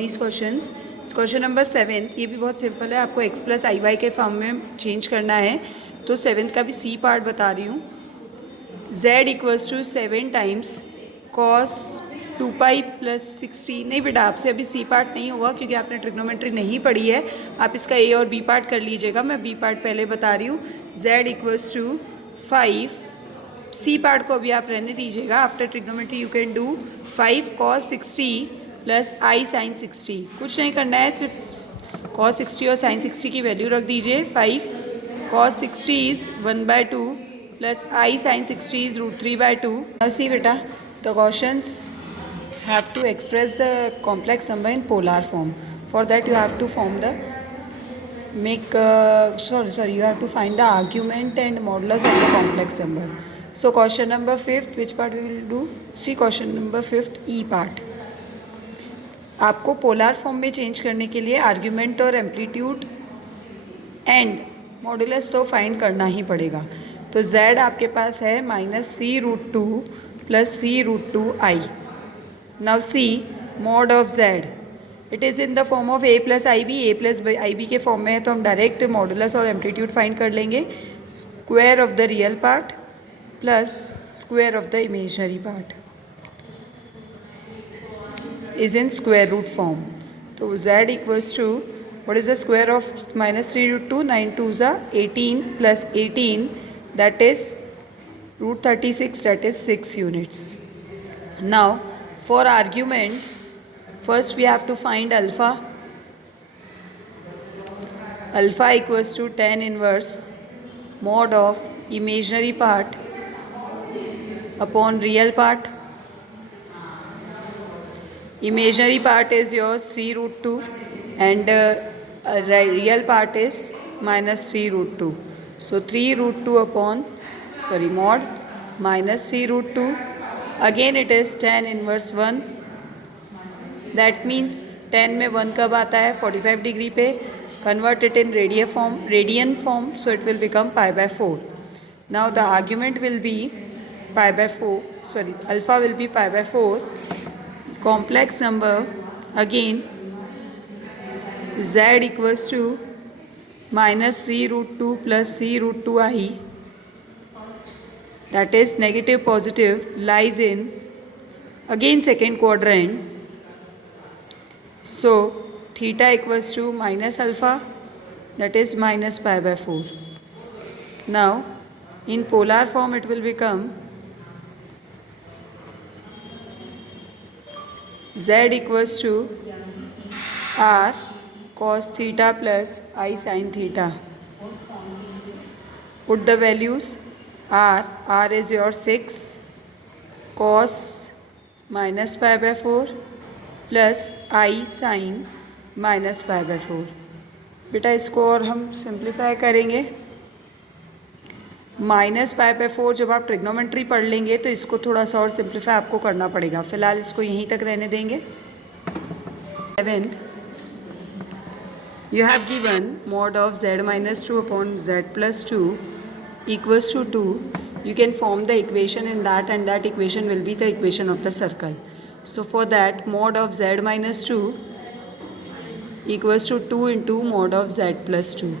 these questions. Question number 7 ये भी बहुत सिंपल है, आपको x प्लस आई वाई के फॉर्म में चेंज करना है. तो 7th का भी सी पार्ट बता रही हूँ. z equals to 7 times cos 2 pi plus 60. नहीं बेटा, आपसे अभी सी पार्ट नहीं होगा क्योंकि आपने ट्रिग्नोमेट्री नहीं पढ़ी है. आप इसका ए और बी पार्ट कर लीजिएगा. मैं बी पार्ट पहले बता रही हूँ. z equals to 5. C part को अभी आप रहने दीजिएगा. After trigonometry you can do 5 cos 60 plus i sine 60. कुछ नहीं करना है, सिर्फ कॉस 60 और साइन 60 की वैल्यू रख दीजिए. 5 cos 60 is 1/2 plus i sine 60 is √3/2. Now see beta, the questions have to express the complex number in polar form. For that you have to form the you have to find the argument and modulus of the complex number. So question number 5th, which part we will do? See question number 5th, E part. आपको polar form में change करने के लिए argument और amplitude and modulus तो find करना ही पड़ेगा. तो z आपके पास है -3√2 plus 3√2 i. Now see mod of z, it is in the form of a plus i b. A plus i b के फॉर्म में है तो हम डायरेक्ट मॉडुलस और एम्पलीट्यूड फाइंड कर लेंगे. Square of the real part plus square of the imaginary part is in square root form. So z equals to, what is the square of -3√2? 9 2s are 18 plus 18, that is √36, that is 6 units. Now for argument, first we have to find alpha. Alpha equals to tan inverse mod of imaginary part upon real part. Imaginary part is yours 3√2 and real part is -3√2. So 3√2 upon mod -3√2. Again it is tan inverse 1. That means tan में 1 कब आता है? 45 डिग्री पे. Convert it in radian form, so it will become π/4. Now the argument will be alpha will be π/4. Complex number again z equals to -3√2 plus 3√2 i, that is negative positive, lies in again second quadrant. So theta equals to minus alpha, that is minus π/4. Now in polar form it will become z equals to r cos theta plus I sin theta. Put the values. R is your 6 cos minus π/4 plus I sin minus π/4. बेटा इसको और हम सिंप्लीफाई करेंगे. -π/4 जब आप ट्रिग्नोमेट्री पढ़ लेंगे तो इसको थोड़ा सा और सिंप्लीफाई आपको करना पड़ेगा. फिलहाल इसको यहीं तक रहने देंगे. 7th, you have given mod of z minus 2 upon z plus 2 equals to 2. You can form the equation in that, and that equation will be the equation of the circle. So for that, mod of z minus 2 equals to 2 into mod of z plus 2.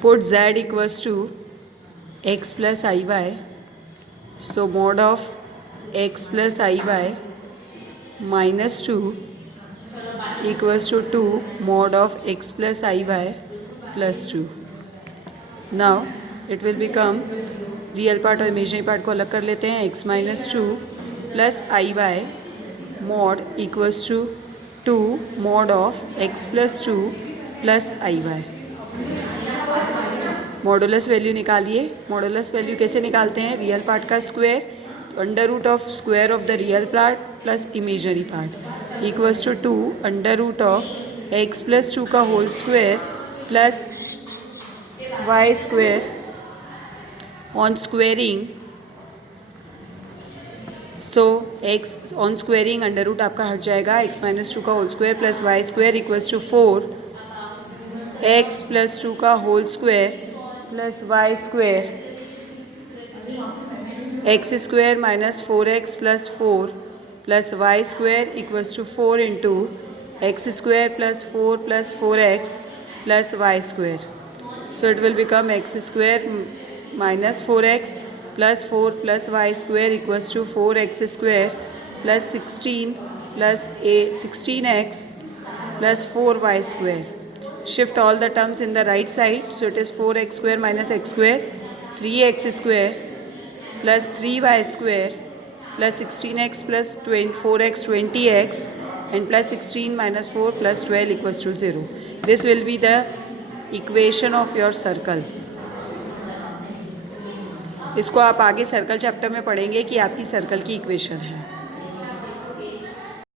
Put z equals to x plus iy. So mod of x plus iy minus 2 equals to 2 mod of x plus iy plus 2. Now it will become, real part और imaginary part को अलग कर लेते हैं. x minus 2 plus iy mod equals to 2 mod of x plus 2 plus iy. Modulus value निकालिए. Modulus value कैसे निकालते हैं? रियल पार्ट का square, under root of square of the real part plus imaginary part equals to 2 under root of x plus 2 का whole square plus y square on squaring. So x on squaring under root आपका हट जाएगा. x minus 2 का whole square plus y square equals to 4 x plus 2 का whole square plus y square, x square minus 4x plus 4 plus y square equals to 4 into x square plus 4 plus 4x plus y square. So it will become x square minus 4x plus 4 plus y square equals to 4x square plus 16 plus 16x plus 4y square. Shift all the terms in the right side. So it is 4x square minus x square, 3x square plus 3y square plus 16x plus 4x 20x and plus 16 minus 4 plus 12 equals to 0. This will be the equation of your circle. इसको आप आगे circle chapter में पढ़ेंगे कि आपकी सर्कल की इक्वेशन है.